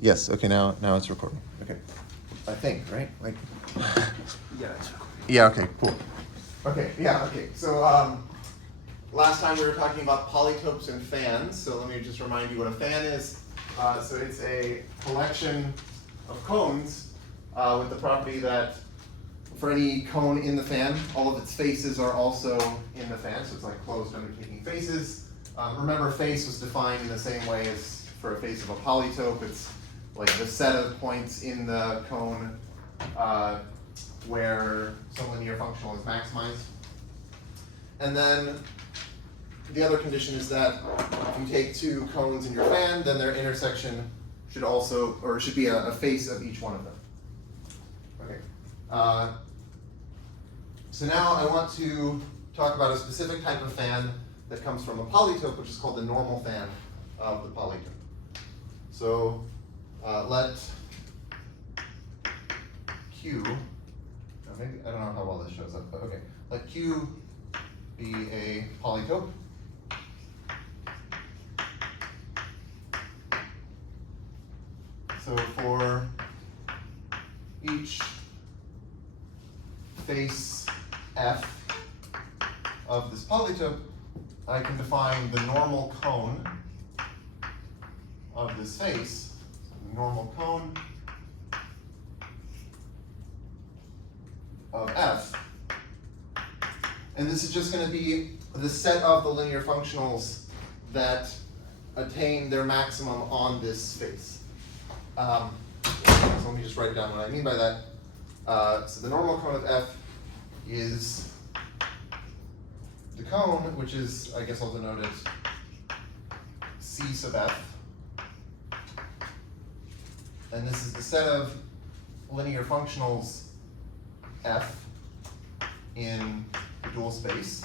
Yes. Okay. Now it's recording. Okay. I think, right? Like. Yeah, it's recording. Yeah. Okay. Cool. Okay. Yeah. Okay. So last time we were talking about polytopes and fans. So let me just remind you what a fan is. So it's a collection of cones with the property that for any cone in the fan, all of its faces are also in the fan. So it's like closed undertaking faces. Remember, face was defined in the same way as for a face of a polytope. It's like the set of points in the cone where some linear functional is maximized. And then the other condition is that if you take two cones in your fan, then their intersection should also, or should be a face of each one of them. Okay. So now I want to talk about a specific type of fan that comes from a polytope, which is called the normal fan of the polytope. So let Q, maybe, I don't know how well this shows up, but okay. Let Q be a polytope. So for each face F of this polytope, I can define the normal cone of this face. So the normal cone of F. And this is just going to be the set of the linear functionals that attain their maximum on this space. So let me just write down what I mean by that. So the normal cone of F is the cone, which is, I guess I'll denote it C sub F. And this is the set of linear functionals F in the dual space.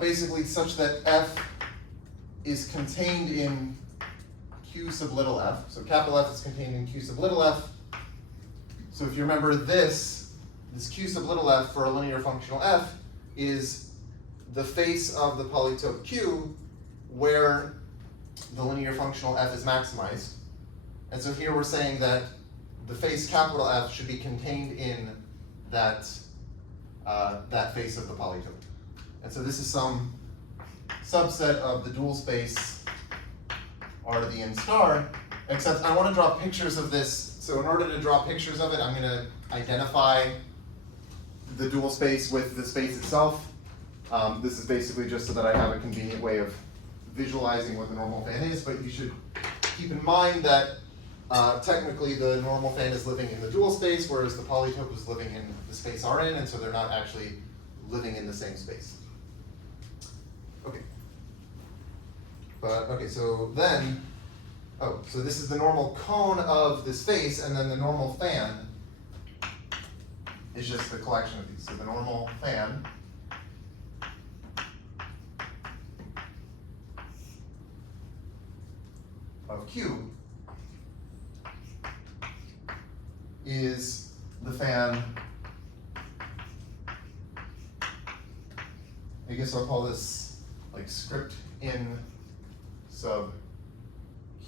Basically such that F is contained in Q sub little f. So capital F is contained in Q sub little f. So if you remember this Q sub little f for a linear functional f is the face of the polytope Q where the linear functional f is maximized. And so here we're saying that the face capital F should be contained in that, that face of the polytope. And so this is some subset of the dual space R to the n star, except I want to draw pictures of this. So in order to draw pictures of it, I'm going to identify the dual space with the space itself. This is basically just so that I have a convenient way of visualizing what the normal fan is, but you should keep in mind that technically the normal fan is living in the dual space, whereas the polytope is living in the space Rn, and so they're not actually living in the same space. Okay. But okay, so then, so this is the normal cone of this face, and then the normal fan is just the collection of these. So the normal fan of Q is the fan, I guess I'll call this like script in sub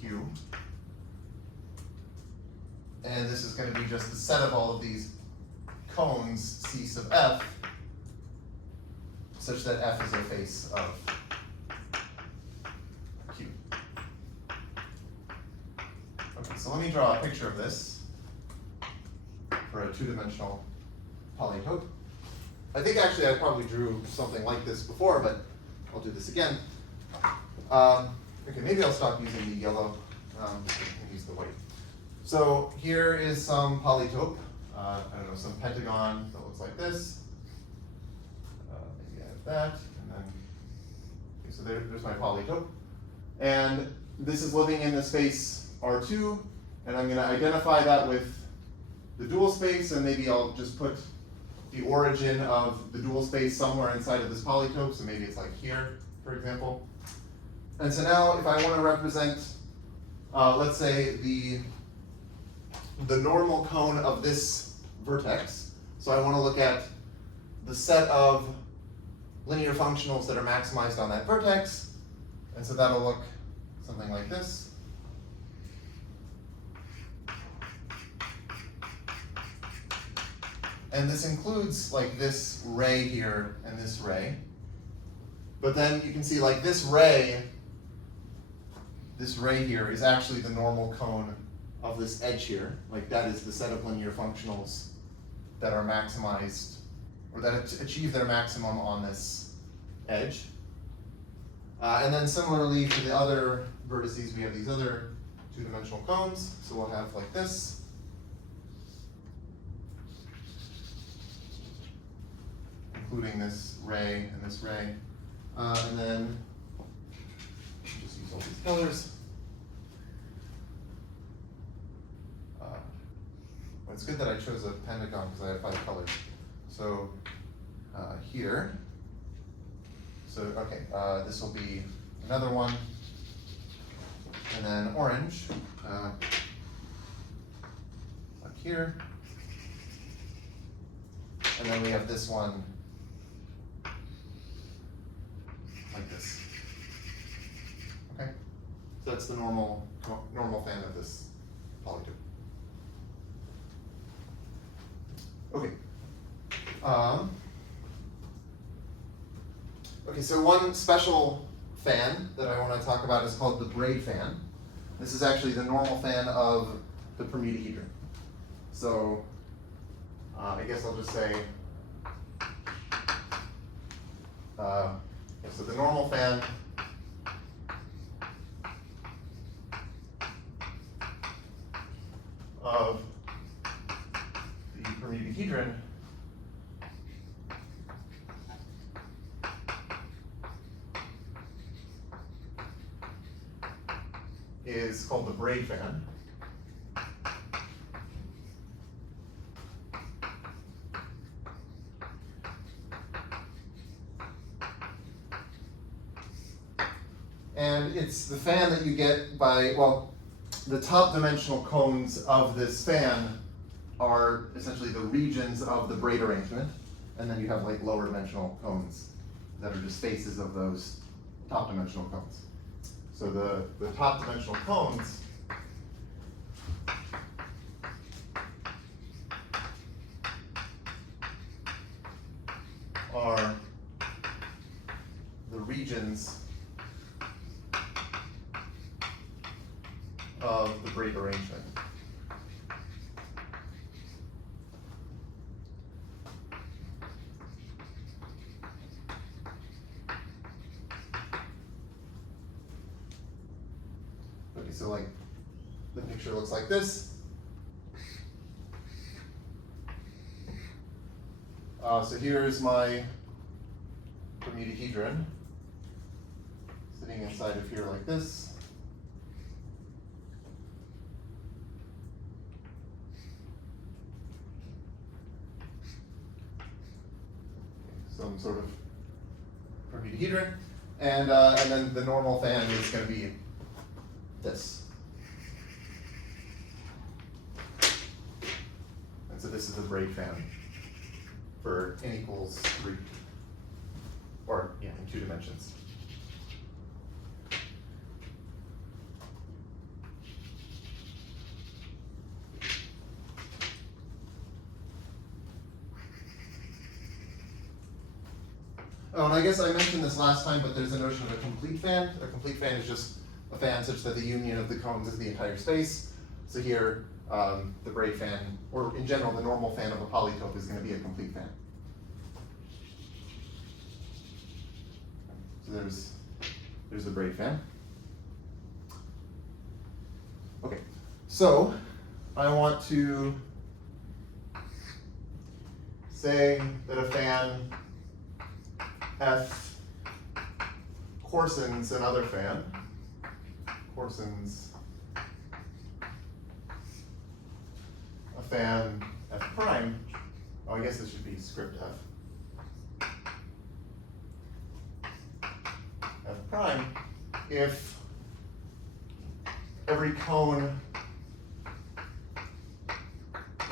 Q. And this is going to be just the set of all of these cones C sub F, such that F is a face of Q. Okay, so let me draw a picture of this for a two-dimensional polytope. I think actually I probably drew something like this before, but I'll do this again. Okay, maybe I'll stop using the yellow and use the white. So here is some polytope. I don't know, some pentagon that looks like this. Maybe I have that, and then, okay, so there's my polytope. And this is living in the space R2, and I'm going to identify that with the dual space, and maybe I'll just put the origin of the dual space somewhere inside of this polytope, so maybe it's like here, for example. And so now if I want to represent, let's say the normal cone of this vertex, so I want to look at the set of linear functionals that are maximized on that vertex, And so that'll look something like this. And this includes like this ray here and this ray. But then you can see like this ray here is actually the normal cone of this edge here. Like that is the set of linear functionals that are maximized, or that achieve their maximum on this edge. And then similarly to the other vertices, we have these other two-dimensional cones. So we'll have like this. Including this ray and this ray. And then just use all these colors. Well, it's good that I chose a pentagon because I have 5 colors. So here. So okay, this will be another one. And then orange up here. And then we have this one like this. Okay, so that's the normal fan of this polytope. Okay. Okay, so one special fan that I want to talk about is called the braid fan. This is actually the normal fan of the permutahedron. So I guess I'll just say, so the normal fan of the permutahedron is called the braid fan. And it's the fan that you get by, well, the top dimensional cones of this fan are essentially the regions of the braid arrangement. And then you have like lower dimensional cones that are just faces of those top dimensional cones. So the top dimensional cones are the regions of the braid arrangement. Okay, so like the picture looks like this. So here's my permutahedron sitting inside of here like this. Some sort of permutahedron, and then the normal fan is going to be this. And so this is the braid fan for n equals 3, or yeah, in 2 dimensions. Oh, and I guess I mentioned this last time, but there's a notion of a complete fan. A complete fan is just a fan such that the union of the cones is the entire space. So here, the braid fan, or in general, the normal fan of a polytope is going to be a complete fan. So there's the braid fan. Okay, so I want to say that a fan F coarsens another fan, coarsens a fan F prime. Oh, I guess this should be script F. F prime if every cone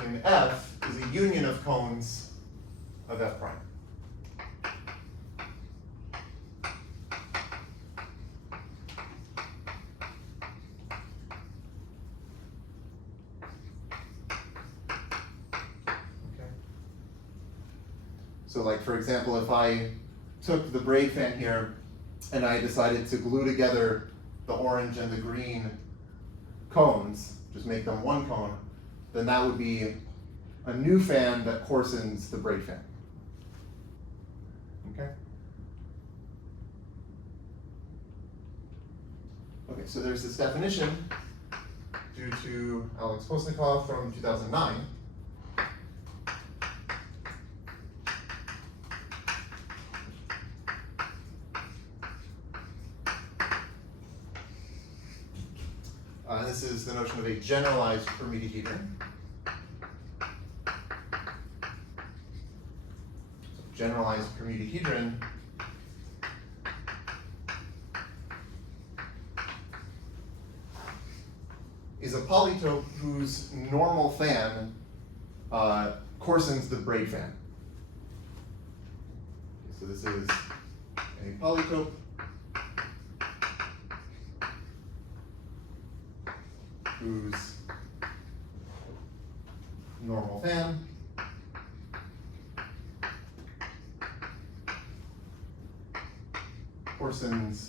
in F is a union of cones of F prime. So like, for example, if I took the braid fan here and I decided to glue together the orange and the green cones, just make them one cone, then that would be a new fan that coarsens the braid fan. Okay? Okay, so there's this definition due to Alex Postnikov from 2009. This is the notion of a generalized permutahedron. So generalized permutahedron is a polytope whose normal fan coarsens the braid fan. Okay, so this is a polytope whose normal fan coarsens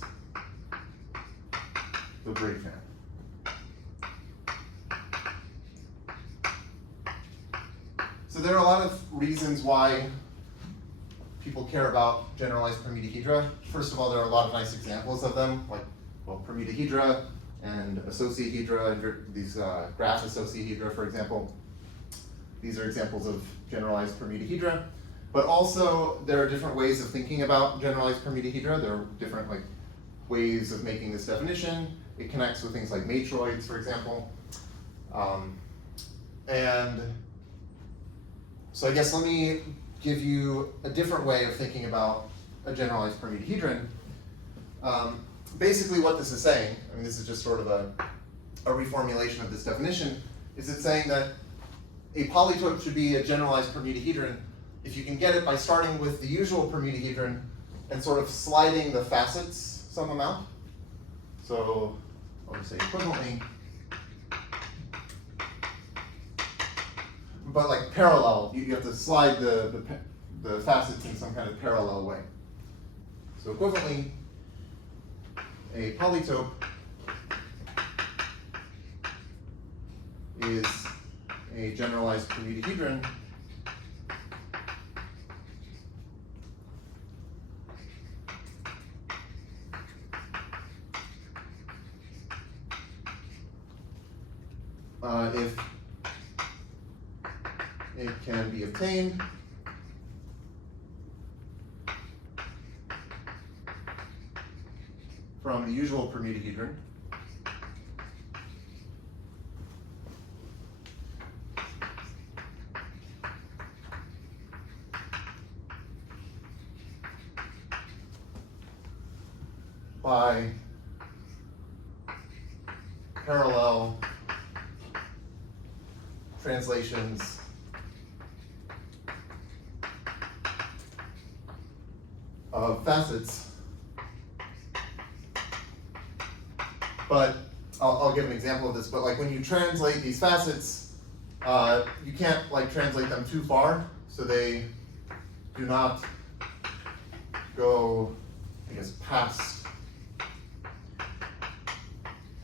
the braid fan. So there are a lot of reasons why people care about generalized permutahedra. First of all, there are a lot of nice examples of them, like, well, permutahedra and associahedra, and these graph associahedra, for example. These are examples of generalized permutahedra. But also, there are different ways of thinking about generalized permutahedra. There are different ways of making this definition. It connects with things like matroids, for example. And so I guess let me give you a different way of thinking about a generalized permutahedron. Basically what this is saying, I mean, this is just sort of a reformulation of this definition, is it's saying that a polytope should be a generalized permutahedron if you can get it by starting with the usual permutahedron and sort of sliding the facets some amount. So I'll just say equivalently, but like parallel, you have to slide the facets in some kind of parallel way. So equivalently, a polytope is a generalized permutahedron if it can be obtained from the usual permutahedron by parallel translations of facets. But I'll give an example of this, but like when you translate these facets, you can't translate them too far, so they do not go, I guess, past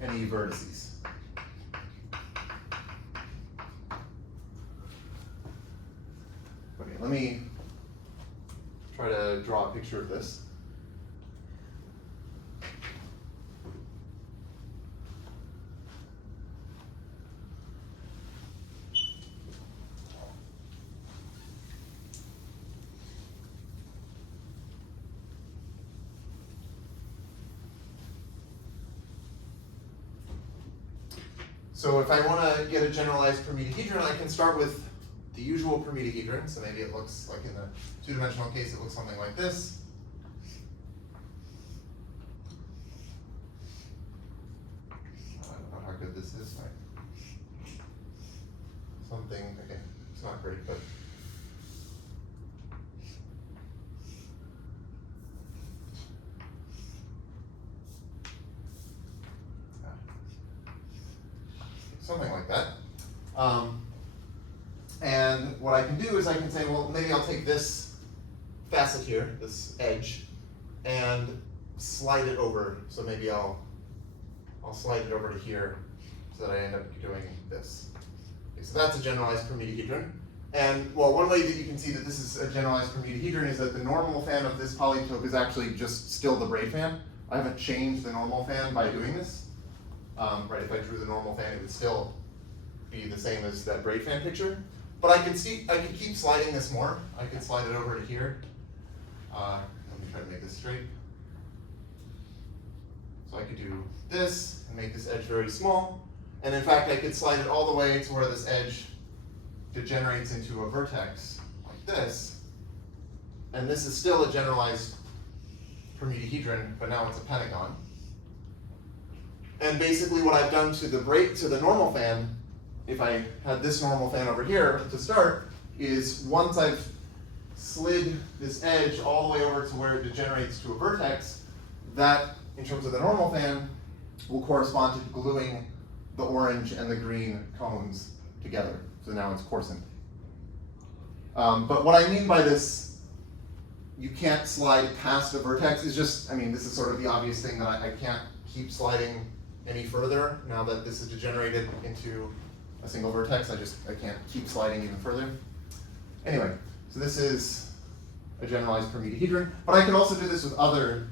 any vertices. Okay, let me try to draw a picture of this. So if I want to get a generalized permutahedron, I can start with the usual permutahedron. So maybe it looks like in the two-dimensional case, it looks something like this. I don't know how good this is. Something, okay, it's not great, but something like that. And what I can do is I can say, well, maybe I'll take this facet here, this edge, and slide it over. So maybe I'll slide it over to here so that I end up doing this. Okay, so that's a generalized permutahedron. And well, one way that you can see that this is a generalized permutahedron is that the normal fan of this polytope is actually just still the braid fan. I haven't changed the normal fan by doing this. Right, if I drew the normal fan, it would still be the same as that braid fan picture. But I could keep sliding this more. I could slide it over to here. Let me try to make this straight. So I could do this and make this edge very small. And in fact, I could slide it all the way to where this edge degenerates into a vertex like this. And this is still a generalized permutahedron, but now it's a pentagon. And basically what I've done to the normal fan, if I had this normal fan over here to start, is once I've slid this edge all the way over to where it degenerates to a vertex, that, in terms of the normal fan, will correspond to gluing the orange and the green cones together. So now it's coarsened. But what I mean by this, you can't slide past a vertex, is just, I mean, this is sort of the obvious thing that I can't keep sliding any further now that this is degenerated into a single vertex. I can't keep sliding even further. Anyway, so this is a generalized permutahedron, but I can also do this with other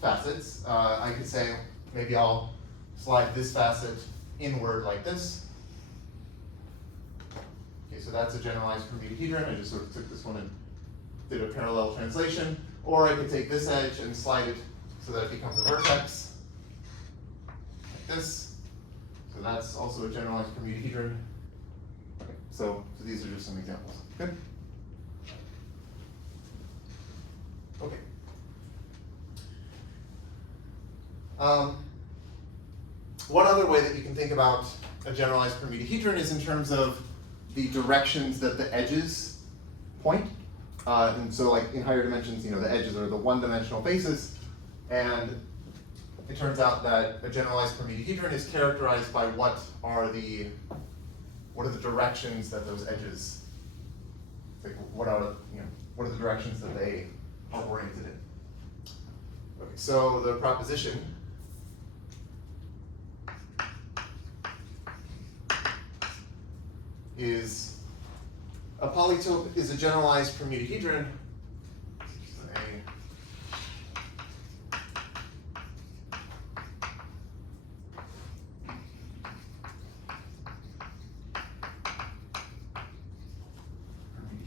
facets. I could say, maybe I'll slide this facet inward like this. Okay, so that's a generalized permutahedron. I just sort of took this one and did a parallel translation. Or I could take this edge and slide it so that it becomes a vertex, like this. So that's also a generalized permutahedron. Okay, so these are just some examples. Good? Okay. One other way that you can think about a generalized permutahedron is in terms of the directions that the edges point. And so like in higher dimensions, the edges are the one-dimensional faces, and it turns out that a generalized permutahedron is characterized by what are the directions that those edges, like what are the directions that they are oriented in. Okay, so the proposition is a polytope is a generalized permutahedron.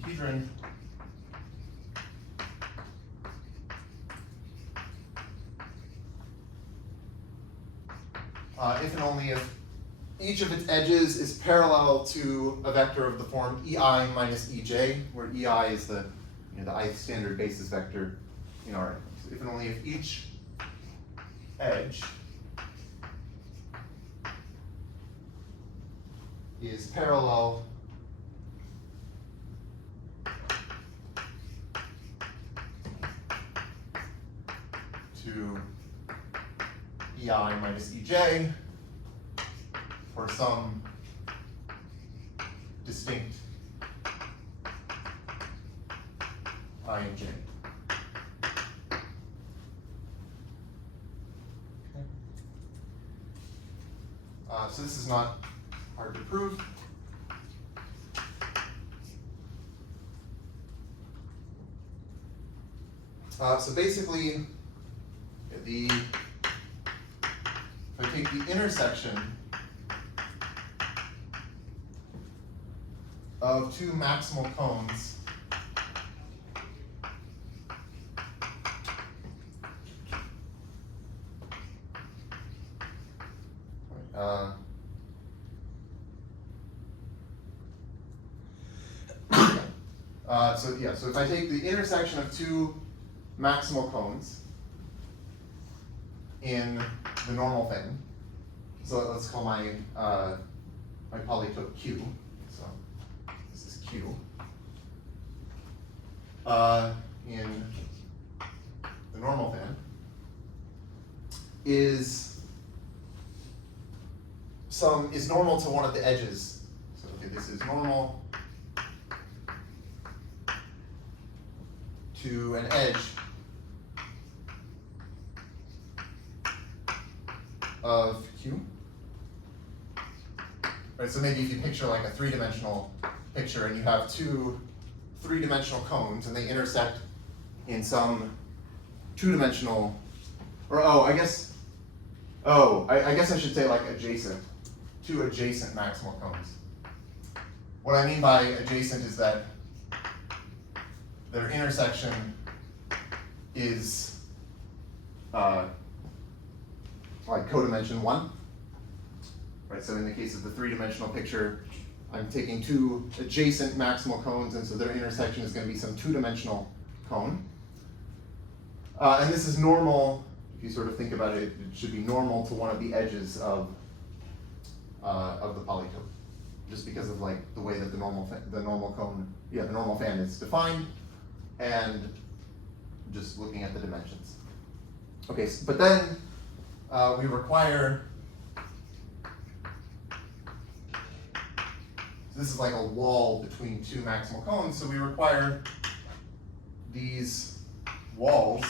Permutahedron if and only if each of its edges is parallel to a vector of the form EI minus EJ, where EI is the ith standard basis vector in R. So if and only if each edge is parallel to EI minus EJ for some distinct I and J. Okay. So this is not hard to prove. So basically, if I take the intersection of two maximal cones so if I take the intersection of two maximal cones in the normal thing, so let's call my my polytope Q. So this is Q. In the normal fan is normal to one of the edges. So okay, this is normal to an edge of Q. Right, so maybe if you picture like a three-dimensional picture and you have two three-dimensional cones and they intersect in some two-dimensional, or I guess I should say like adjacent, two adjacent maximal cones. What I mean by adjacent is that their intersection is like codimension 1. Right, so in the case of the three-dimensional picture, I'm taking two adjacent maximal cones, and so their intersection is going to be some two-dimensional cone. And this is normal, if you sort of think about it, it should be normal to one of the edges of the polytope, just because of like the way that the normal fan is defined, and just looking at the dimensions. Okay, but then we require. This is like a wall between two maximal cones, so we require these walls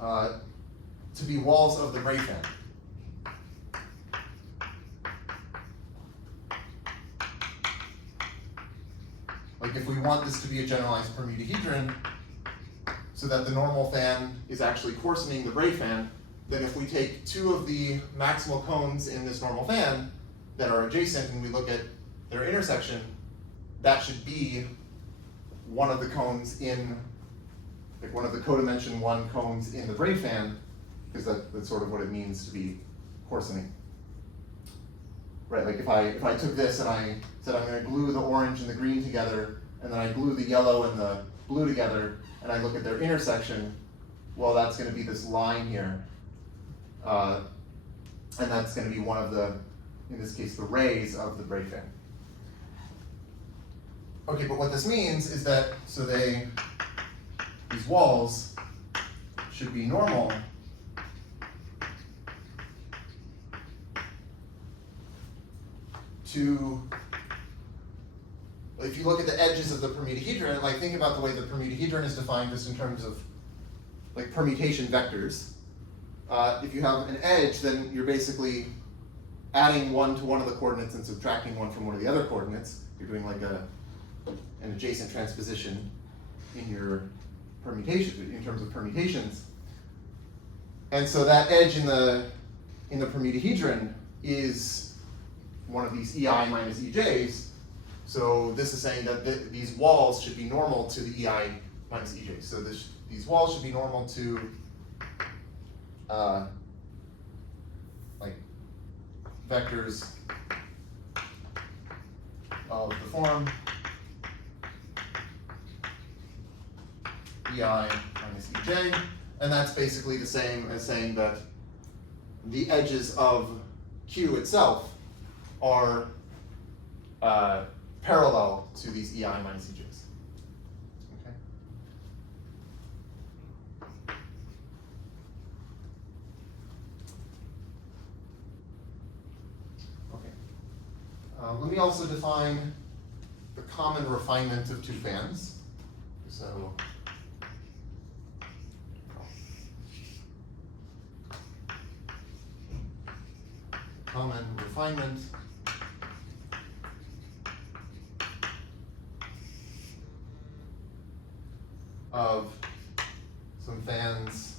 to be walls of the Gray fan. Like if we want this to be a generalized permutahedron, so that the normal fan is actually coarsening the Gray fan, then if we take two of the maximal cones in this normal fan that are adjacent and we look at their intersection, that should be one of the cones in, like one of the codimension 1 cones in the Gray fan, because that's sort of what it means to be coarsening. Right, like if I took this and I said I'm going to glue the orange and the green together, and then I glue the yellow and the blue together, and I look at their intersection, well, that's going to be this line here. And that's going to be one of the, in this case, the rays of the Gray fan. Okay, but what this means is that, so these walls should be normal to, if you look at the edges of the permutahedron, like think about the way the permutahedron is defined just in terms of like permutation vectors. If you have an edge, then you're basically adding 1 to one of the coordinates and subtracting 1 from one of the other coordinates. You're doing like an adjacent transposition in your permutation, in terms of permutations. And so that edge in the permutahedron is one of these EI minus EJs. So this is saying that these walls should be normal to the EI minus EJ. So these walls should be normal to like vectors of the form EI minus EJ, and that's basically the same as saying that the edges of Q itself are parallel to these EI minus EJs. Okay. Let me also define the common refinement of two fans. So common refinement of some fans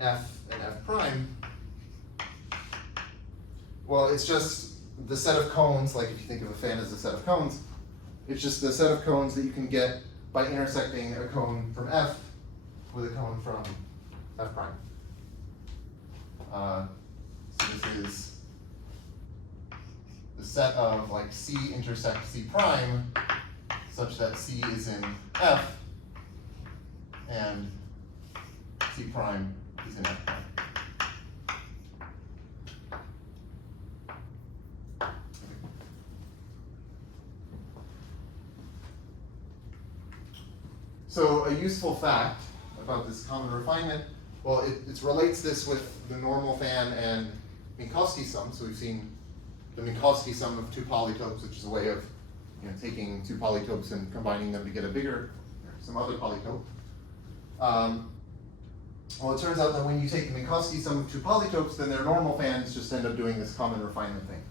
F and F prime. Well, it's just the set of cones, like if you think of a fan as a set of cones, it's just the set of cones that you can get by intersecting a cone from F with a cone from F prime. So this is the set of like C intersect C prime such that C is in F and C prime is in F prime. So a useful fact about this common refinement, well, it relates this with the normal fan and Minkowski sum. So we've seen the Minkowski sum of two polytopes, which is a way of taking two polytopes and combining them to get a bigger, some other polytope. Well, it turns out that when you take the Minkowski sum of two polytopes, then their normal fans just end up doing this common refinement thing.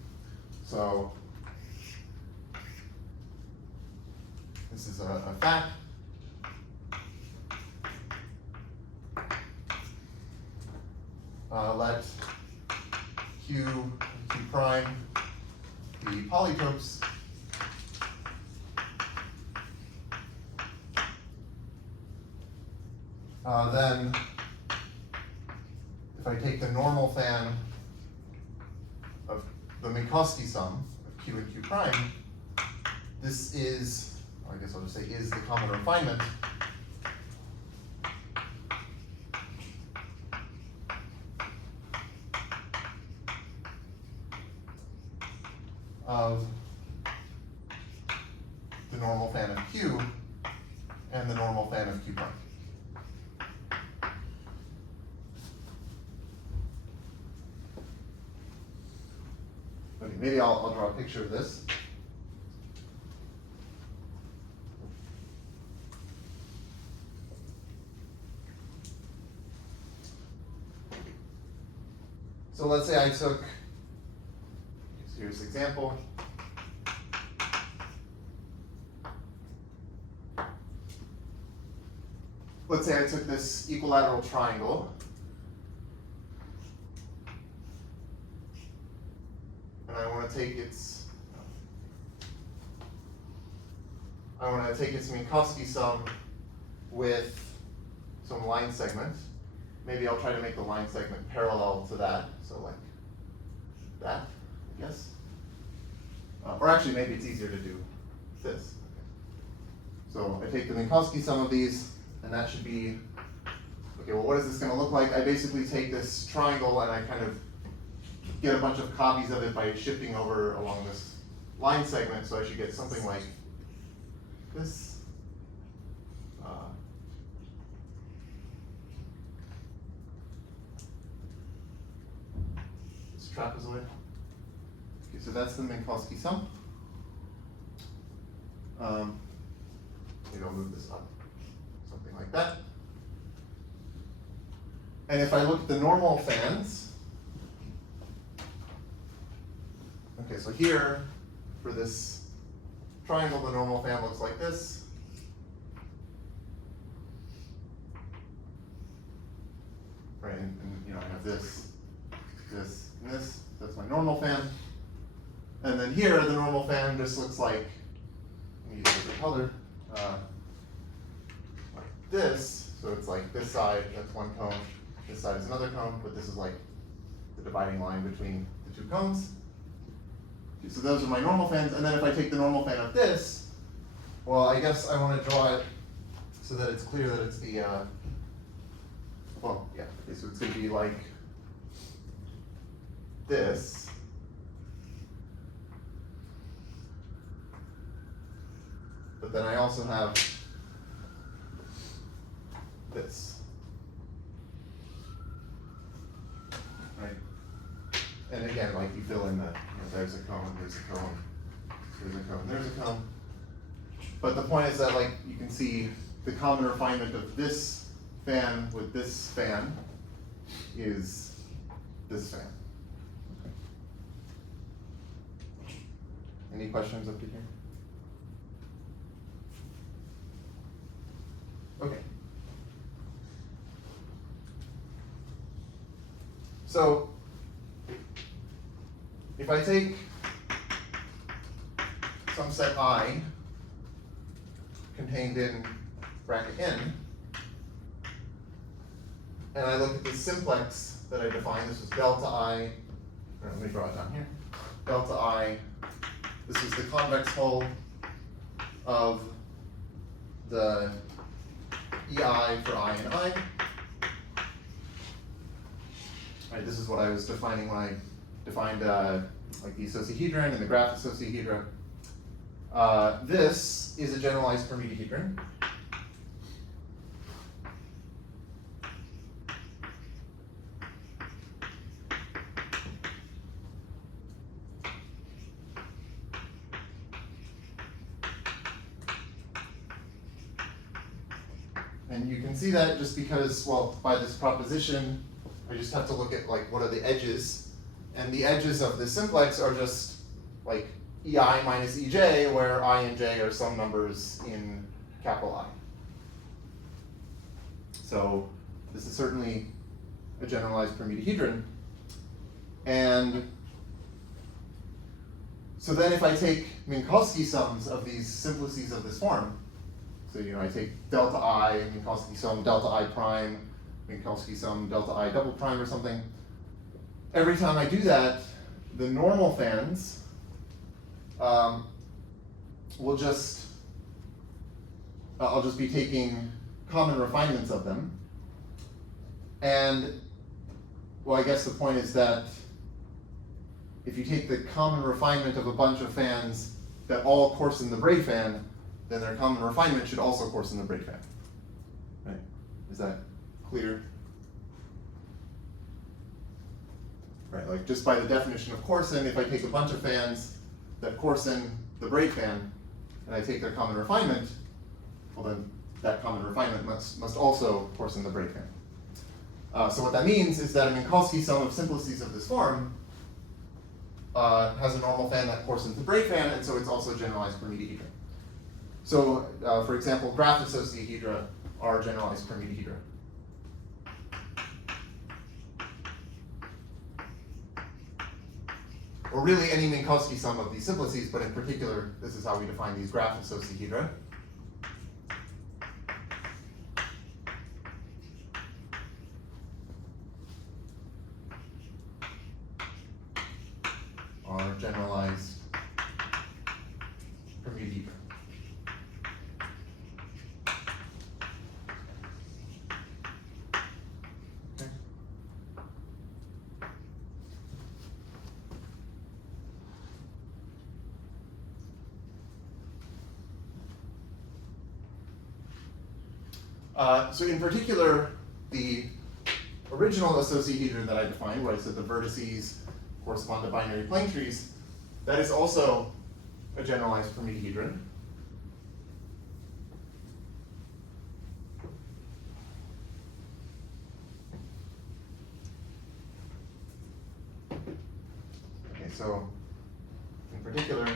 So this is a fact. Let Q and Q prime be polytopes. Then, if I take the normal fan of the Minkowski sum of Q and Q prime, this is, I guess I'll just say is the common refinement of the normal fan of Q and the normal fan of Q prime. Okay, maybe I'll draw a picture of this. So let's say I took, here's an example. Let's say I took this equilateral triangle and I want to take its Minkowski sum with some line segment. Maybe I'll try to make the line segment parallel to that, so like that, I guess. Or actually, maybe it's easier to do this. So I take the Minkowski sum of these, and that should be, okay, well, what is this going to look like? I basically take this triangle and I kind of get a bunch of copies of it by shifting over along this line segment, so I should get something like this. This trapezoid. Okay, so that's the Minkowski sum. Maybe I'll move this up, something like that. And if I look at the normal fans, okay, so here, for this triangle, the normal fan looks like this. Right, and I have this, this, and this. That's my normal fan. And then here, the normal fan just looks like, let me use a different color, like this. So it's like this side, that's one cone. This side is another cone, but this is like the dividing line between the two cones. So those are my normal fans, and then if I take the normal fan of this, well, I guess I want to draw it so that it's clear that it's the, well, yeah, okay, so it's going to be like this. But then I also have this, right? And again, like you fill in the, there's a cone, there's a cone, there's a cone, there's a cone. But the point is that, like, you can see the common refinement of this fan with this fan is this fan. Any questions up to here? Okay. So if I take some set I contained in bracket n, and I look at the simplex that I defined, this was delta I, let me draw it down here, delta I, this is the convex hull of the EI for I and I. Right, this is what I was defining when I defined like the icosahedron and the graph icosahedra. This is a generalized permutahedron. And you can see that just because, well, by this proposition, I just have to look at like what are the edges. And the edges of this simplex are just like ei minus ej, where I and j are some numbers in capital I. So this is certainly a generalized permutahedron. And so then if I take Minkowski sums of these simplices of this form, so I take delta I, Minkowski sum delta I prime, Minkowski sum delta I double prime or something, every time I do that, the normal fans will just, I'll just be taking common refinements of them. And, well, I guess the point is that if you take the common refinement of a bunch of fans that all course in the Bray fan, then their common refinement should also course in the Bray fan. Right? Is that clear? Right, like just by the definition of course-in, if I take a bunch of fans that course in the Bray fan, and I take their common refinement, well then that common refinement must also course in the Bray fan. So what that means is that a Minkowski sum of simplices of this form has a normal fan that courses the Bray fan, and so it's also a generalized permutahedron. So, for example, graph associahedra are generalized permutahedra. Or really any Minkowski sum of these simplices, but in particular, this is how we define these graph associahedra. Are generalized permutahedra. Okay. So in particular, the original associahedron that I defined, where I said the vertices correspond to binary plane trees, that is also a generalized permutahedron. Okay, so in particular,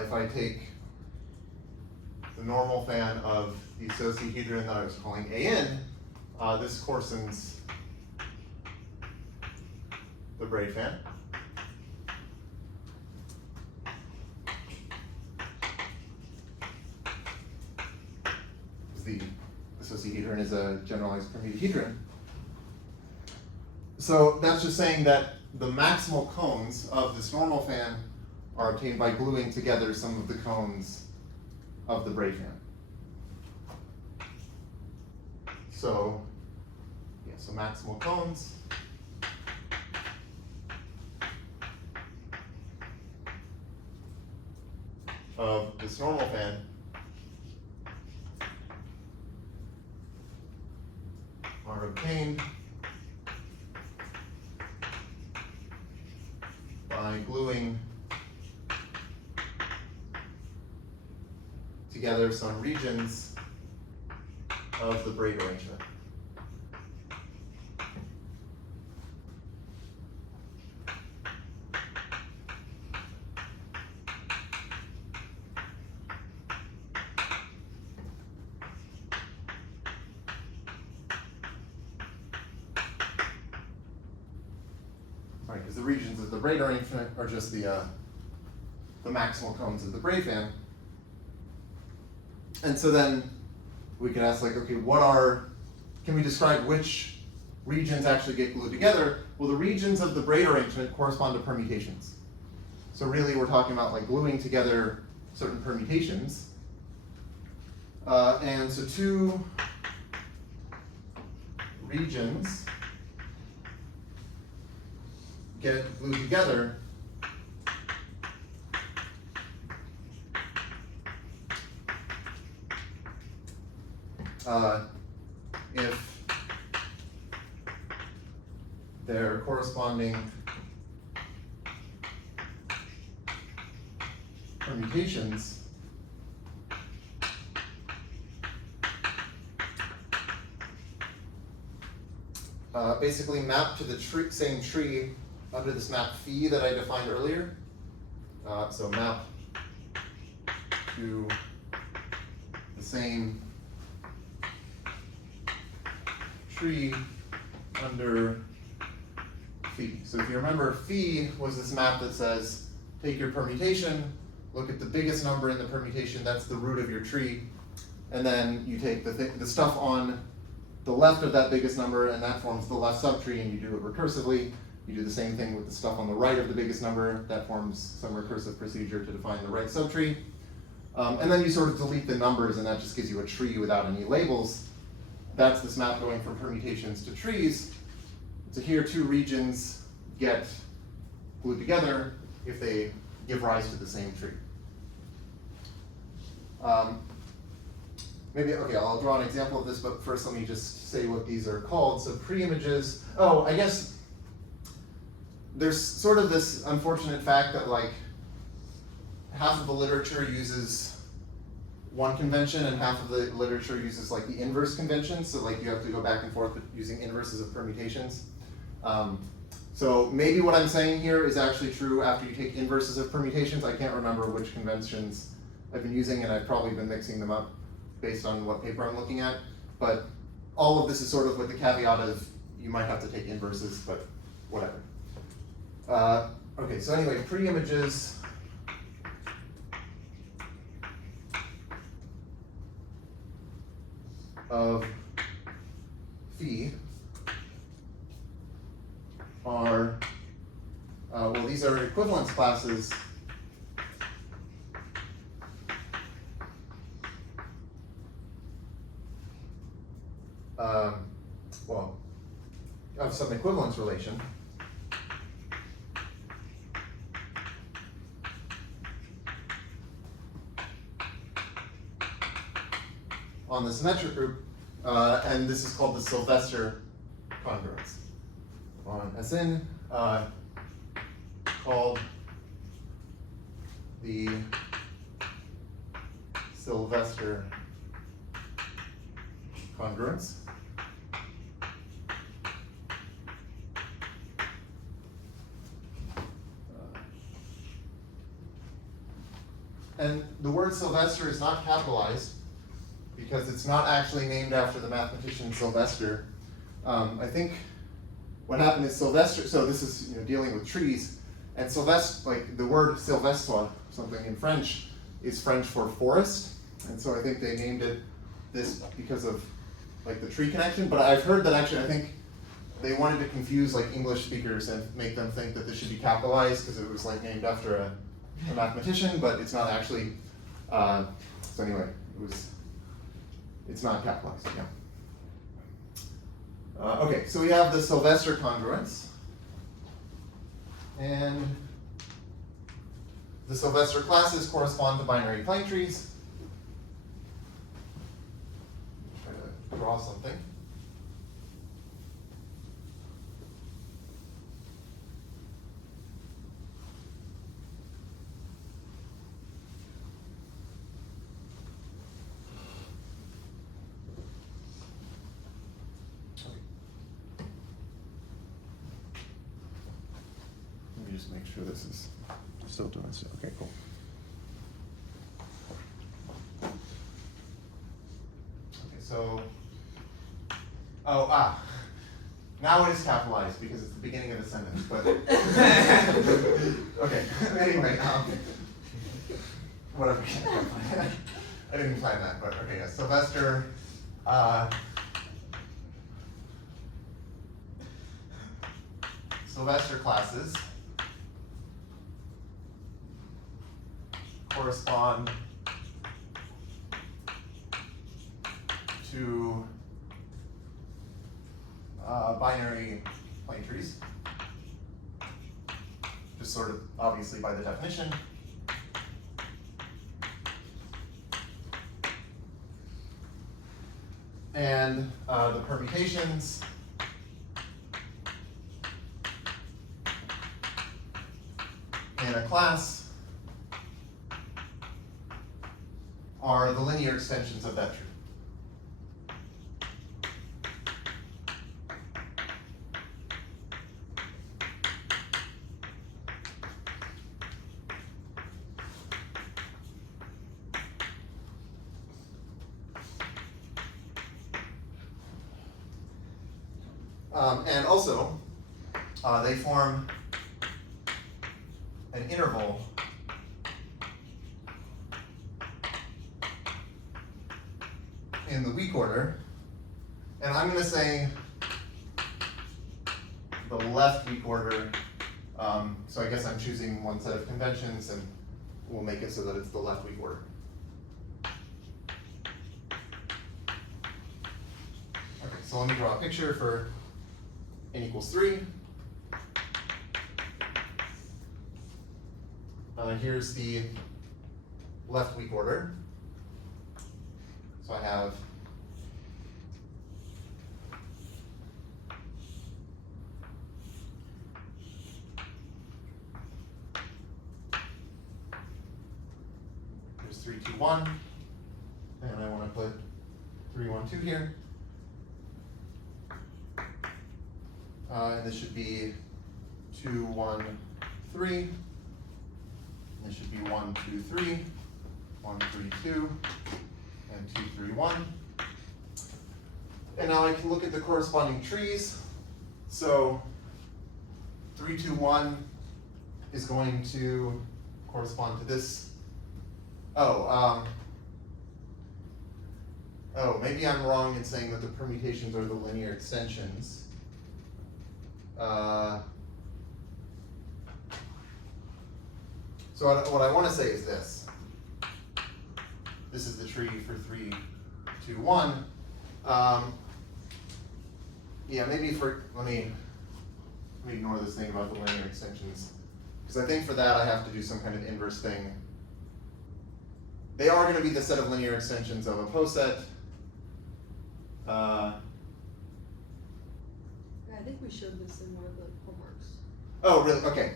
if I take the normal fan of the associahedron that I was calling AN, this coarsens the Bray fan. The associahedron is a generalized permutahedron. So that's just saying that the maximal cones of this normal fan are obtained by gluing together some of the cones of the Bray fan. So, yeah, so maximal cones of this normal fan are obtained by gluing together some regions of the braid arrangement. Right, because the regions of the braid arrangement are just the maximal cones of the Bray fan. And so then we can ask, like, okay, can we describe which regions actually get glued together? Well, the regions of the braid arrangement correspond to permutations. So really we're talking about like gluing together certain permutations. And so two regions get glued together if their corresponding permutations basically map to the same tree under this map phi that I defined earlier. So map to the same tree under phi. So if you remember, phi was this map that says, take your permutation, look at the biggest number in the permutation, that's the root of your tree, and then you take the stuff on the left of that biggest number, and that forms the left subtree, and you do it recursively. You do the same thing with the stuff on the right of the biggest number, that forms some recursive procedure to define the right subtree. And then you sort of delete the numbers, and that just gives you a tree without any labels. That's this map going from permutations to trees. So here, two regions get glued together if they give rise to the same tree. Maybe, okay, I'll draw an example of this, but first let me just say what these are called. So pre-images, oh, I guess there's sort of this unfortunate fact that like half of the literature uses one convention and half of the literature uses like the inverse convention. So like you have to go back and forth using inverses of permutations. So maybe what I'm saying here is actually true after you take inverses of permutations. I can't remember which conventions I've been using, and I've probably been mixing them up based on what paper I'm looking at. But all of this is sort of with the caveat of you might have to take inverses, but whatever. Okay, so anyway, pre-images of phi are, well, these are equivalence classes well, of some equivalence relation. On the symmetric group, and this is called the Sylvester congruence. On SN, called the Sylvester congruence. And the word Sylvester is not capitalized because it's not actually named after the mathematician Sylvester. I think what happened is Sylvester, so this is dealing with trees, and Sylvester, like the word Sylvestre, something in French, is French for forest, and so I think they named it this because of like the tree connection. But I've heard that actually, I think they wanted to confuse like English speakers and make them think that this should be capitalized because it was like named after a mathematician, but it's not actually. So anyway, it's not capitalized. Yeah. Okay, so we have the Sylvester congruence, and the Sylvester classes correspond to binary plane trees. Try to draw something. Just make sure this is still doing this. Okay, cool. Okay, so, now it is capitalized because it's the beginning of the sentence, but, okay, anyway, whatever. I didn't plan that, but okay, yeah, Sylvester, Sylvester classes correspond to binary plane trees, just sort of obviously by the definition. And the permutations in a class are the linear extensions of that tree. And also, they form an interval in the weak order, and I'm going to say the left weak order, so I guess I'm choosing one set of conventions and we'll make it so that it's the left weak order. Okay, so let me draw a picture for n equals 3. Here's the left weak order. So I have there's 3, 2, 1, and I want to put 3, 1, 2 here. And this should be 2, 1, 3. This should be 1, 2, 3, 1, 3, 2, and 2, 3, 1. And now I can look at the corresponding trees. So 3, 2, 1 is going to correspond to this. Oh, maybe I'm wrong in saying that the permutations are the linear extensions. So what I want to say is this. This is the tree for 3, 2, 1. Yeah, maybe let me ignore this thing about the linear extensions, because I think for that I have to do some kind of inverse thing. They are going to be the set of linear extensions of a poset. I think we showed this in one of the homeworks. Oh, really? Okay.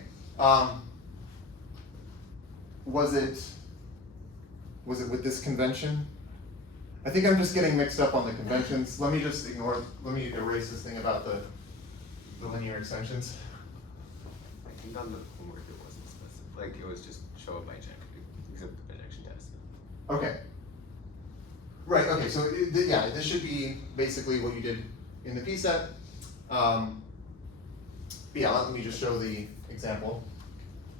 Was it with this convention? I think I'm just getting mixed up on the conventions. Let me erase this thing about the linear extensions. I think on the homework it wasn't specific. Like it was just show it by check, except the projection test. Okay. Right, okay, so yeah, this should be basically what you did in the P set. Yeah, let me just show the example.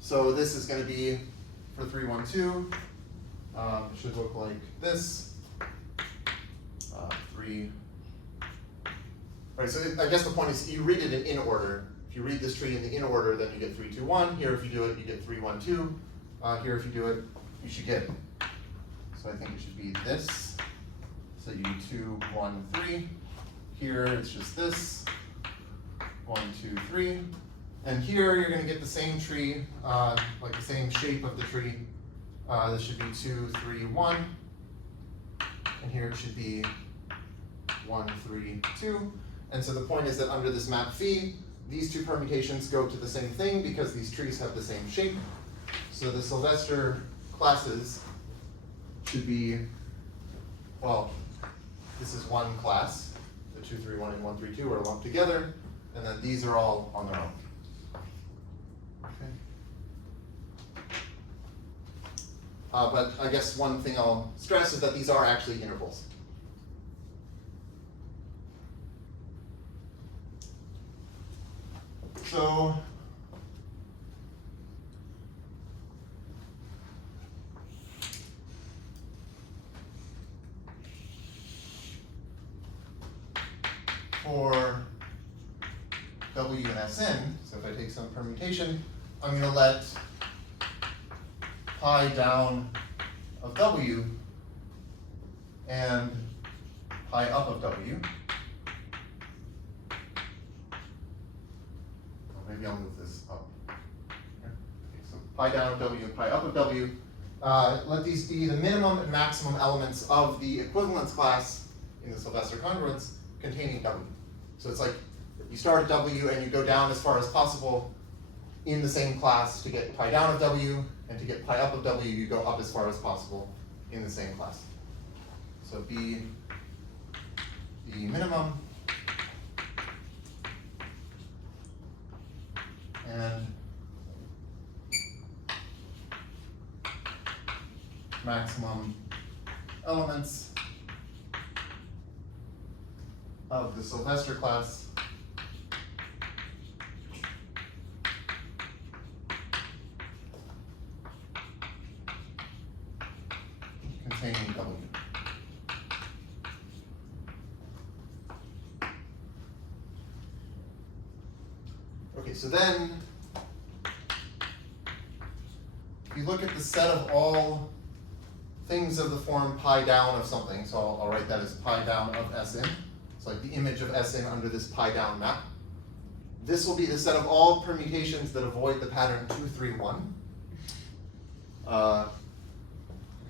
So this is going to be for 3, 1, 2. It should look like this. 3. Right, so I guess the point is you read it in order. If you read this tree in the in order, then you get 3, 2, 1. Here, if you do it, you get 3, 1, 2. Here, if you do it, you should get. So I think it should be this. So you do 2, 1, 3. Here, it's just this. 1, 2, 3. And here you're going to get the same tree, like the same shape of the tree. This should be 2, 3, 1. And here it should be 1, 3, 2. And so the point is that under this map phi, these two permutations go to the same thing because these trees have the same shape. So the Sylvester classes should be, well, this is one class. The 2, 3, 1 and 1, 3, 2 are lumped together. And then these are all on their own. Okay. But I guess one thing I'll stress is that these are actually intervals. So for W and Sn, so if I take some permutation, I'm going to let pi down of W and pi up of W. Or maybe I'll move this up. Okay, so pi down of W and pi up of W. Let these be the minimum and maximum elements of the equivalence class in the Sylvester congruence containing W. So it's like you start at W and you go down as far as possible in the same class to get pi down of W, and to get pi up of W, you go up as far as possible in the same class. So be the minimum and maximum elements of the Sylvester class containing W. Okay, so then if you look at the set of all things of the form pi down of something, so I'll write that as pi down of Sn. It's like the image of Sn under this pi down map. This will be the set of all permutations that avoid the pattern 2, 3, 1. Okay,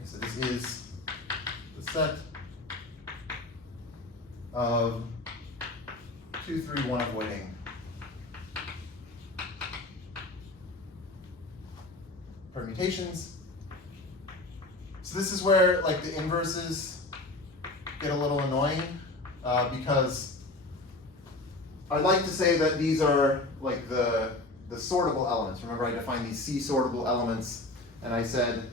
so this is the set of 2, 3, 1 avoiding permutations. So this is where like the inverses get a little annoying because I like to say that these are like the sortable elements. Remember, I defined these C sortable elements, and I said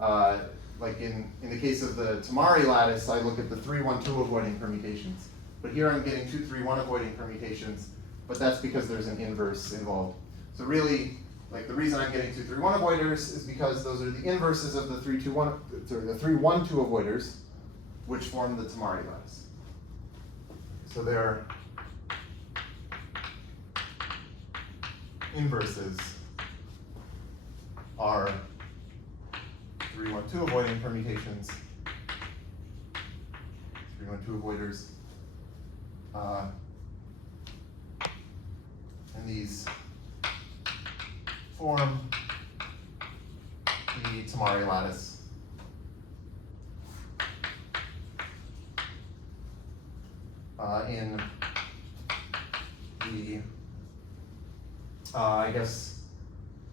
like in the case of the Tamari lattice, I look at the 3, 1, 2 avoiding permutations. But here I'm getting 2, 3, 1 avoiding permutations, but that's because there's an inverse involved. So really, like the reason I'm getting 2, 3, 1 avoiders is because those are the inverses of the 3, 2, 1, sorry, the 3, 1, 2 avoiders, which form the Tamari lattice. So their inverses are 3, 1, 2 avoiding permutations, 3, 1, 2 avoiders, and these form the Tamari lattice. In the, I guess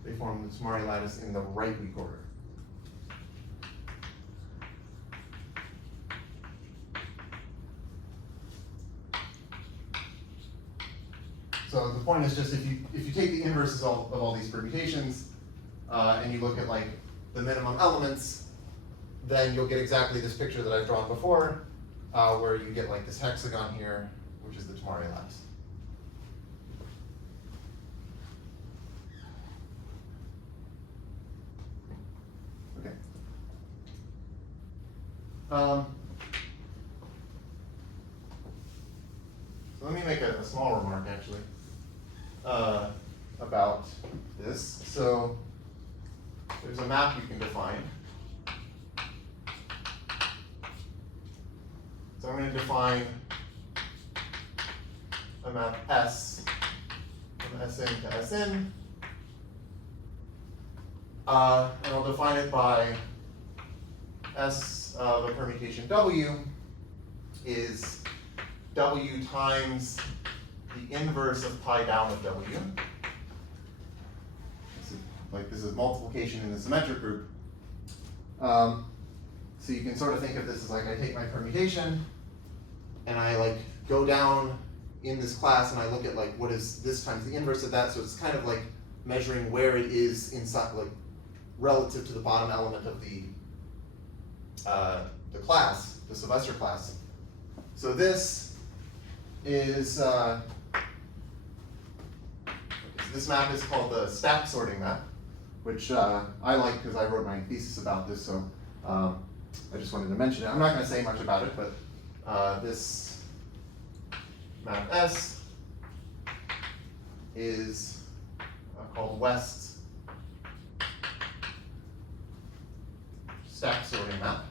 they form the Tamari lattice in the right weak order. So the point is just if you take the inverses of all these permutations and you look at like the minimum elements, then you'll get exactly this picture that I've drawn before, where you get like this hexagon here, which is the Tamari lattice. Okay. So let me make a small remark actually about this. So there's a map you can define. So I'm going to define a map S from Sn to Sn. And I'll define it by S of a permutation W is W times the inverse of pi down of W. This is multiplication in the symmetric group. So you can sort of think of this as like I take my permutation and I like go down in this class and I look at like what is this times the inverse of that. So it's kind of like measuring where it is inside, like relative to the bottom element of the class, the Sylvester class. So this is this map is called the stack sorting map, which I like because I wrote my thesis about this. So I just wanted to mention it. I'm not going to say much about it, but this map S is called West stack sorting map.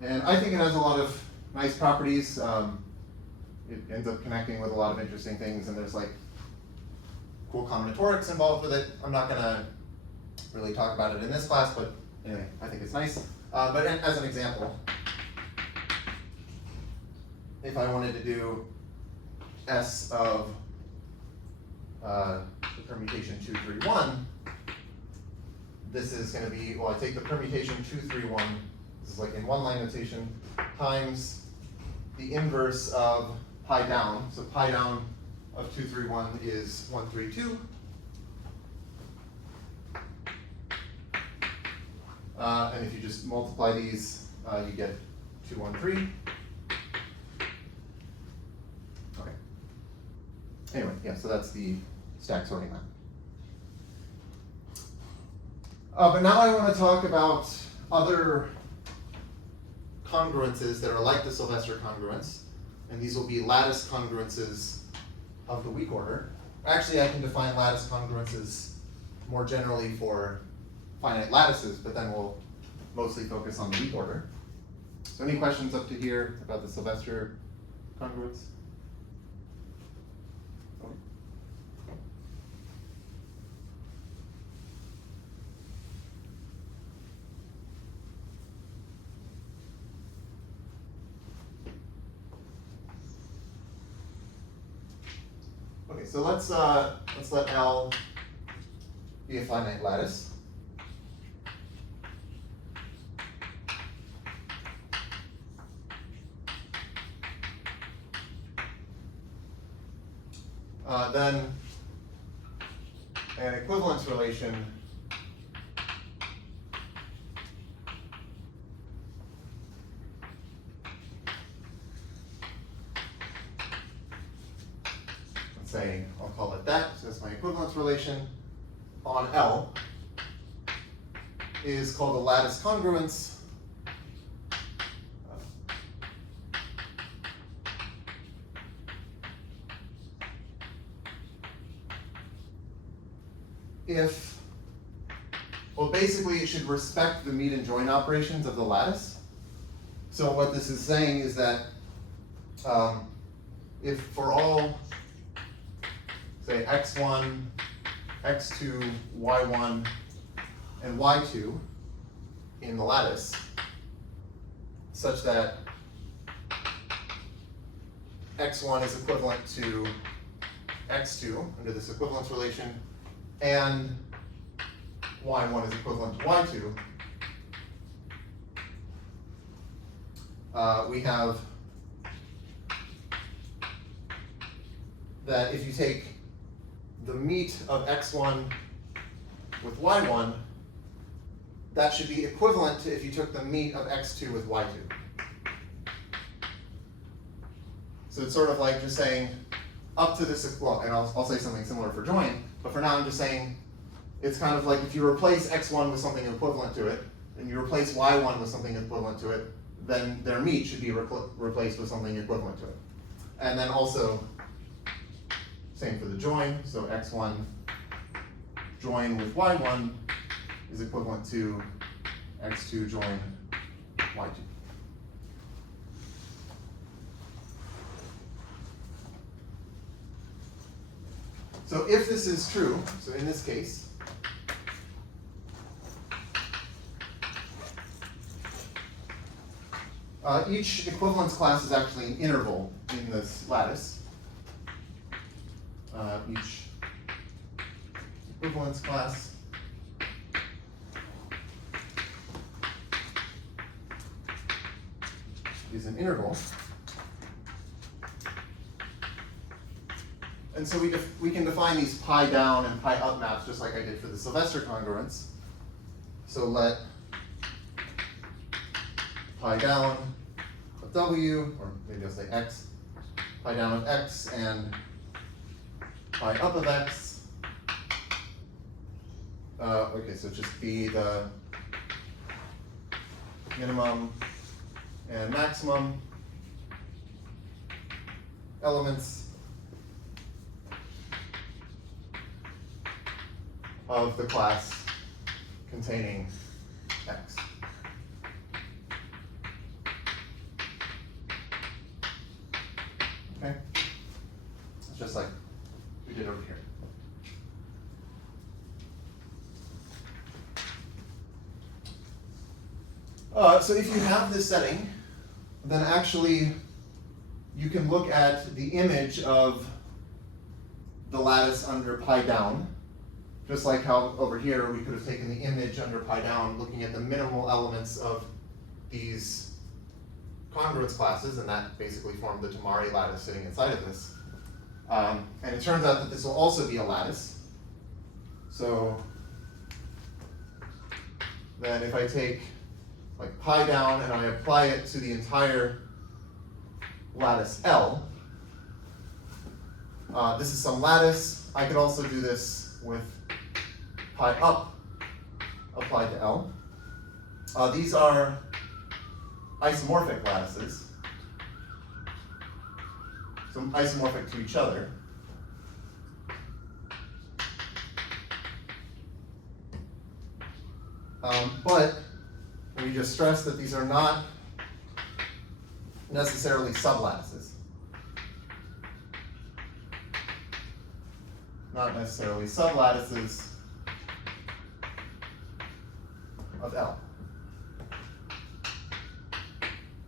And I think it has a lot of nice properties. It ends up connecting with a lot of interesting things, and there's like cool combinatorics involved with it. I'm not going to really talk about it in this class, but anyway, I think it's nice. But as an example, if I wanted to do S of the permutation 2, 3, 1, this is going to be, well, I take the permutation 2, 3, 1, this is like in one line notation, times the inverse of pi down. So pi down of 2, 3, 1 is 1, 3, 2. And if you just multiply these, you get 2, 1, 3. Okay. Anyway, yeah, so that's the stack sorting map. But now I want to talk about other congruences that are like the Sylvester congruence. And these will be lattice congruences of the weak order. Actually, I can define lattice congruences more generally for finite lattices, but then we'll mostly focus on the weak order. So any questions up to here about the Sylvester congruence? Okay. Okay, so let's let L be a finite lattice. Then an equivalence relation let's say I'll call it that, so that's my equivalence relation on L is called a lattice congruence. If, well, basically it should respect the meet and join operations of the lattice. So what this is saying is that if for all, say, x1, x2, y1, and y2 in the lattice, such that x1 is equivalent to x2 under this equivalence relation, and y1 is equivalent to y2, we have that if you take the meet of x1 with y1, that should be equivalent to if you took the meet of x2 with y2. So it's sort of like just saying up to this, well, and I'll say something similar for join, but for now I'm just saying it's kind of like if you replace x1 with something equivalent to it, and you replace y1 with something equivalent to it, then their meet should be replaced with something equivalent to it. And then also, same for the join, so x1 join with y1 is equivalent to x2 join y2. So if this is true, so in this case, each equivalence class is actually an interval in this lattice. Each equivalence class is an interval. And so we can define these pi down and pi up maps just like I did for the Sylvester congruence. So let pi down of w, or maybe I'll say x, pi down of x and pi up of x. Okay, so just be the minimum and maximum elements of the class containing x. Okay? It's just like we did over here. So if you have this setting, then actually you can look at the image of the lattice under pi down, just like how over here we could have taken the image under pi down, looking at the minimal elements of these congruence classes, and that basically formed the Tamari lattice sitting inside of this. And it turns out that this will also be a lattice. So then if I take like pi down and I apply it to the entire lattice L, this is some lattice. I could also do this with pi up applied to L. These are isomorphic lattices, so isomorphic to each other. But we just stress that these are not necessarily sublattices. Not necessarily sublattices of L.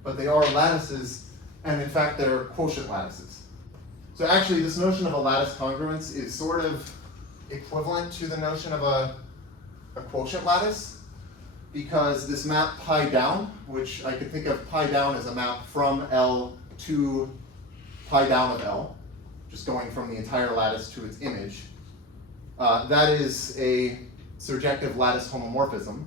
But they are lattices, and in fact they're quotient lattices. So actually this notion of a lattice congruence is sort of equivalent to the notion of a quotient lattice, because this map pi down, which I could think of pi down as a map from L to pi down of L, just going from the entire lattice to its image, that is a surjective lattice homomorphism.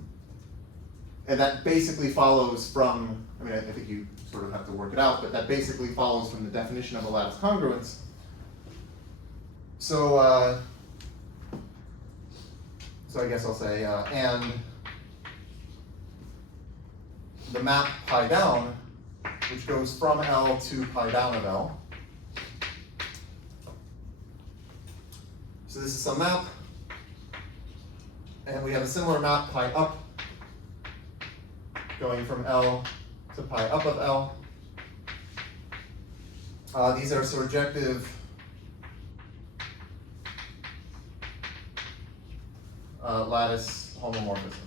And that basically follows from, I mean, I think you sort of have to work it out, but that basically follows from the definition of a lattice congruence. So I guess I'll say, and the map pi down, which goes from L to pi down of L. So this is some map, and we have a similar map pi up, going from L to pi up of L. These are surjective lattice homomorphisms.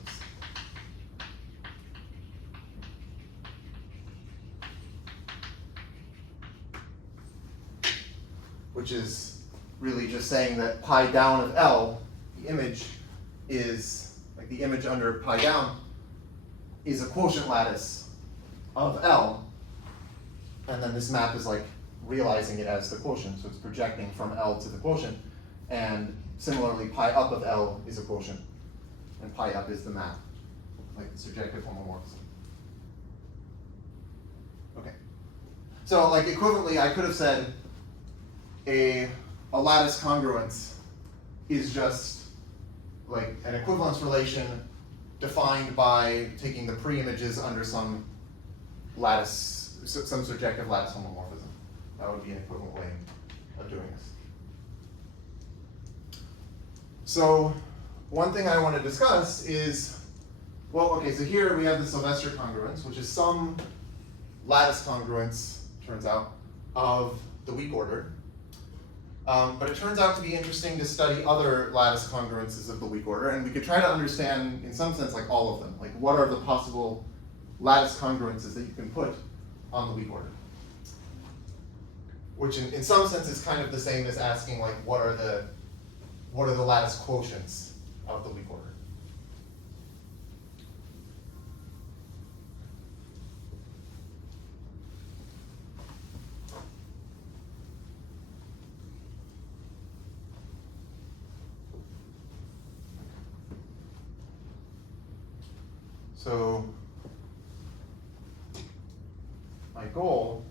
Which is really just saying that pi down of L, the image is, like the image under pi down, is a quotient lattice of L, and then this map is like realizing it as the quotient, so it's projecting from L to the quotient, and similarly pi up of L is a quotient, and pi up is the map, like the surjective homomorphism. Okay, so like equivalently I could have said a lattice congruence is just like an equivalence relation defined by taking the pre-images under some lattice, some surjective lattice homomorphism. That would be an equivalent way of doing this. So one thing I want to discuss is, well, okay, so here we have the Sylvester congruence, which is some lattice congruence, turns out, of the weak order. But it turns out to be interesting to study other lattice congruences of the weak order, and we could try to understand, in some sense, like all of them. Like, what are the possible lattice congruences that you can put on the weak order? Which, in some sense, is kind of the same as asking, like, what are the lattice quotients of the weak order? So my goal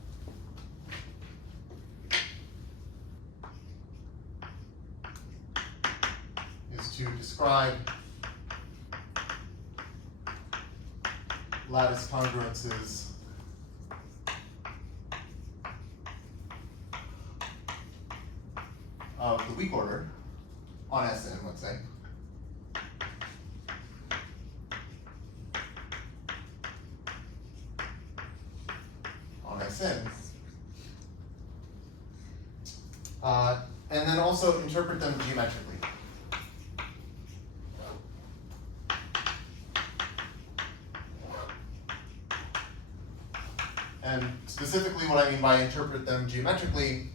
is to describe lattice congruences of the weak order on Sn, let's say. Sn. And then also interpret them geometrically. And specifically what I mean by interpret them geometrically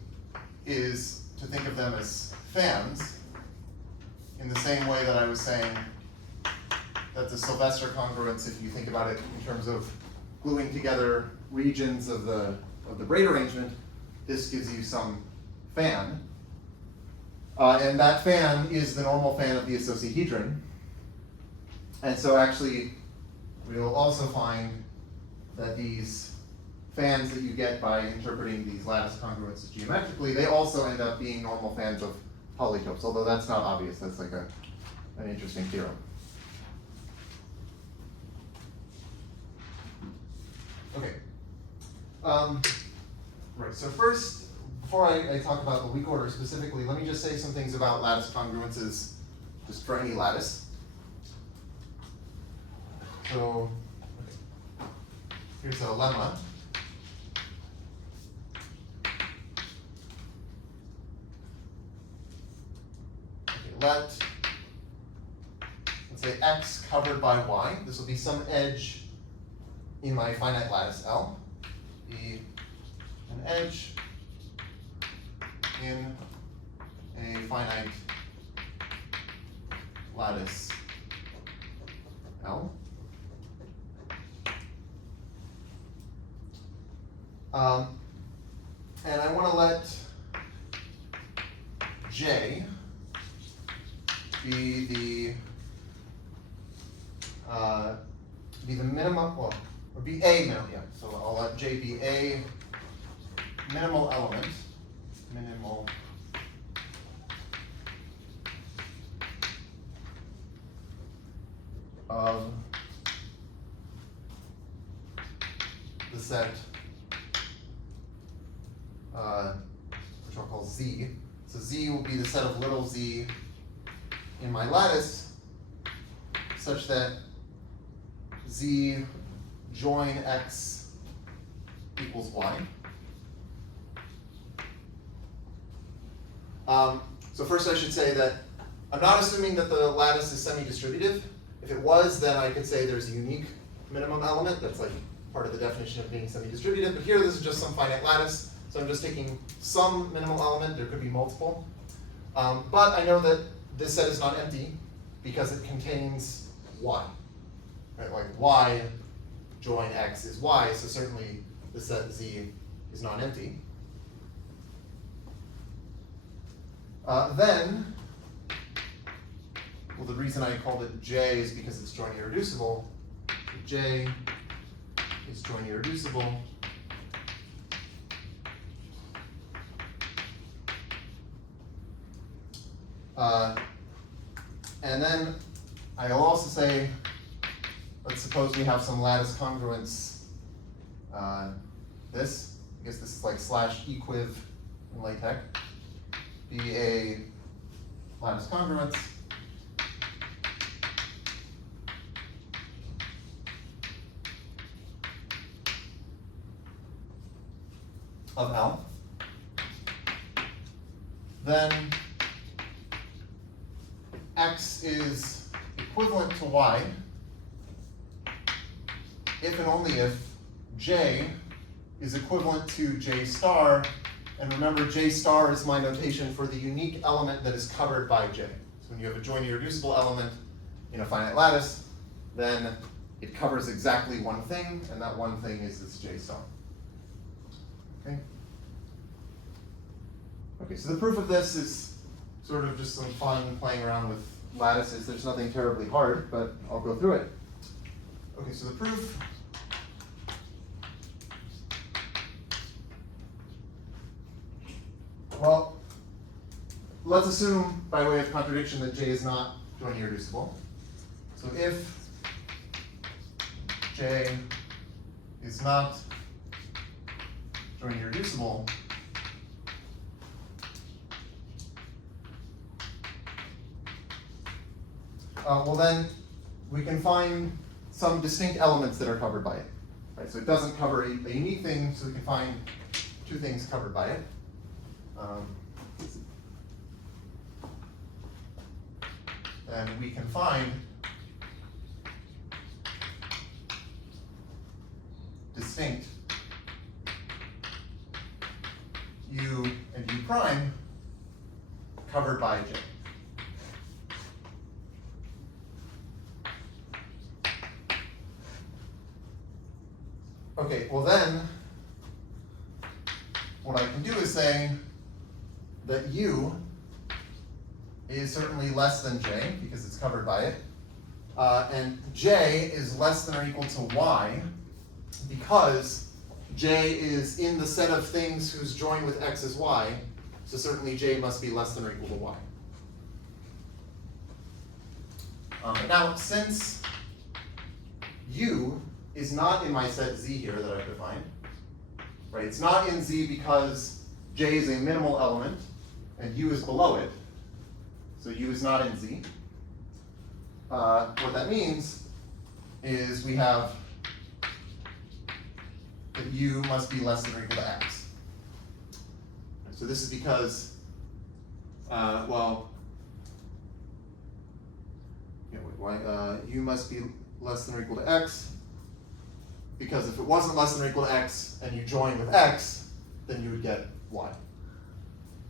is to think of them as fans in the same way that I was saying that the Sylvester congruence, if you think about it in terms of gluing together regions of the braid arrangement, this gives you some fan. And that fan is the normal fan of the icosahedron. And so actually, we will also find that these fans that you get by interpreting these lattice congruences geometrically, they also end up being normal fans of polytopes, although that's not obvious. That's like an interesting theorem. Okay. Right, so first, before I talk about the weak order specifically, let me just say some things about lattice congruences, just for any lattice. So, okay. Here's a lemma. Okay, let's say x covered by y. This will be some edge in my finite lattice L. Be an edge in a finite lattice L. And I want to let J be the minimum, well, or be a minimum, yeah. So I'll let J be a minimal element, of the set, which I'll call Z. So Z will be the set of little z in my lattice, such that Z join X equals Y. So first I should say that I'm not assuming that the lattice is semi-distributive. If it was, then I could say there's a unique minimum element that's like part of the definition of being semi-distributive. But here this is just some finite lattice. So I'm just taking some minimal element. There could be multiple. But I know that this set is not empty because it contains Y. Right? Like Y join X is Y, so certainly the set Z is not empty. Then, well, the reason I called it J is because it's joint irreducible. J is joint irreducible. And then I'll also say, let's suppose we have some lattice congruence. This, I guess this is like /equiv in LaTeX. Be a lattice congruence of L. Then X is equivalent to Y if and only if J is equivalent to J star. And remember, J star is my notation for the unique element that is covered by J. So when you have a joint irreducible element in a finite lattice, then it covers exactly one thing, and that one thing is this J star. Okay? Okay, so the proof of this is sort of just some fun playing around with lattices. There's nothing terribly hard, but I'll go through it. Okay, so the proof well, let's assume, by way of contradiction, that J is not joint irreducible. So if J is not joint irreducible, well then we can find some distinct elements that are covered by it. Right? So it doesn't cover a unique thing, so we can find two things covered by it. And we can find distinct U and U prime covered by j. Okay, well then, what I can do is say that u is certainly less than j, because it's covered by it, and j is less than or equal to y, because j is in the set of things whose join with x is y, so certainly j must be less than or equal to y. Now, since u is not in my set z here that I've defined, right? It's not in z because j is a minimal element and u is below it, so u is not in z. What that means is we have that u must be less than or equal to x. So this is because, u must be less than or equal to x, because if it wasn't less than or equal to x and you join with x, then you would get y,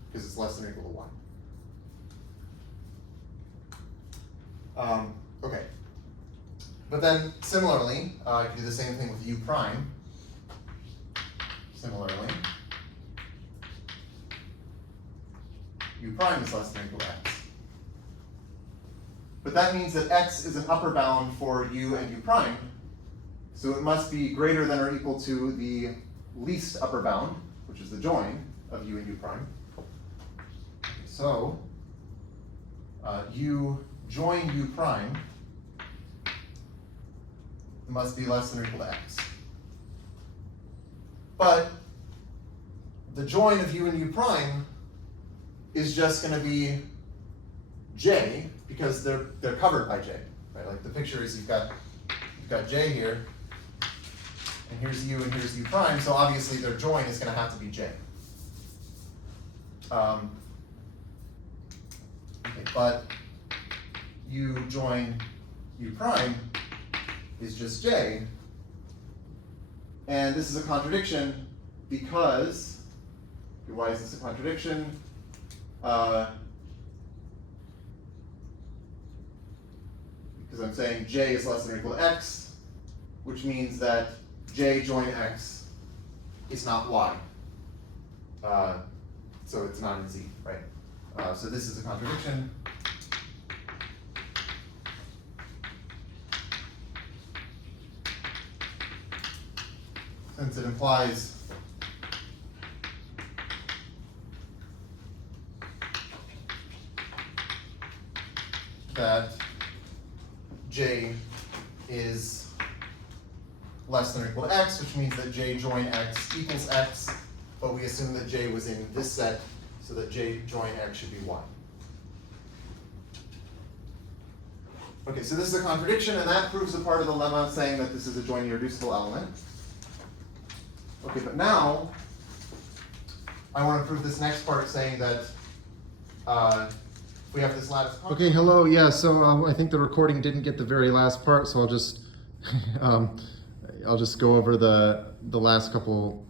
because it's less than or equal to y. Okay. But then similarly, I can do the same thing with u prime. Similarly, u prime is less than or equal to x. But that means that x is an upper bound for u and u prime, so it must be greater than or equal to the least upper bound, which is the join of u and u prime. So u join u prime must be less than or equal to x. But the join of u and u prime is just going to be j, because they're covered by j, right? Like the picture is you've got j here, and here's u and here's u prime, so obviously their join is going to have to be j. Okay, but u join u prime is just j, and this is a contradiction because, why is this a contradiction? Because I'm saying j is less than or equal to x, which means that j join x is not y. So it's not in z, right? So this is a contradiction. Since it implies that j is less than or equal to x, which means that j join x equals x, but we assume that j was in this set, so that j join x should be y. Okay, so this is a contradiction, and that proves a part of the lemma saying that this is a joint irreducible element. Okay, but now I want to prove this next part saying that we have this lattice. Okay, hello. Yeah, so I think the recording didn't get the very last part, so I'll just I'll just go over the last couple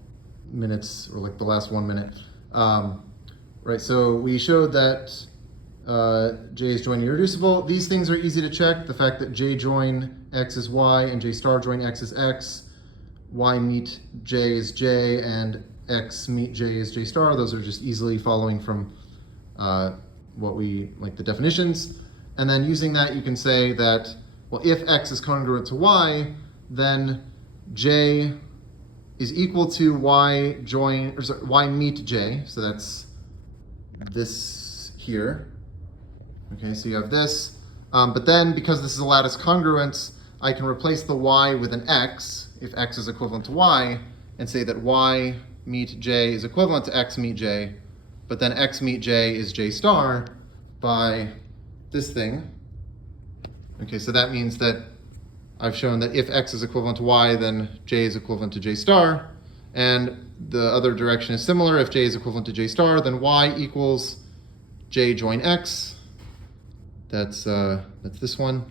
minutes, or like the last 1 minute. Right. So we showed that j is joint irreducible. These things are easy to check. The fact that j join x is y and j star join x is x, y meet j is j, and x meet j is j star. Those are just easily following from what we like the definitions. And then using that, you can say that, well, if x is congruent to y, then j is equal to y join, or sorry, y meet j. So that's this here. Okay, so you have this. But then because this is a lattice congruence, I can replace the y with an x, if x is equivalent to y, and say that y meet j is equivalent to x meet j, but then x meet j is j star by this thing. Okay, so that means that I've shown that if x is equivalent to y, then j is equivalent to j star. And the other direction is similar. If j is equivalent to j star, then y equals j join x. That's this one.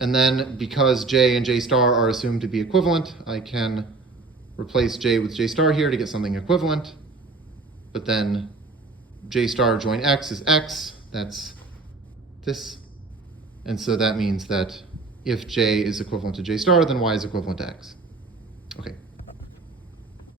And then because j and j star are assumed to be equivalent, I can replace j with j star here to get something equivalent. But then J star join X is X, that's this. And so that means that if J is equivalent to J star, then Y is equivalent to X.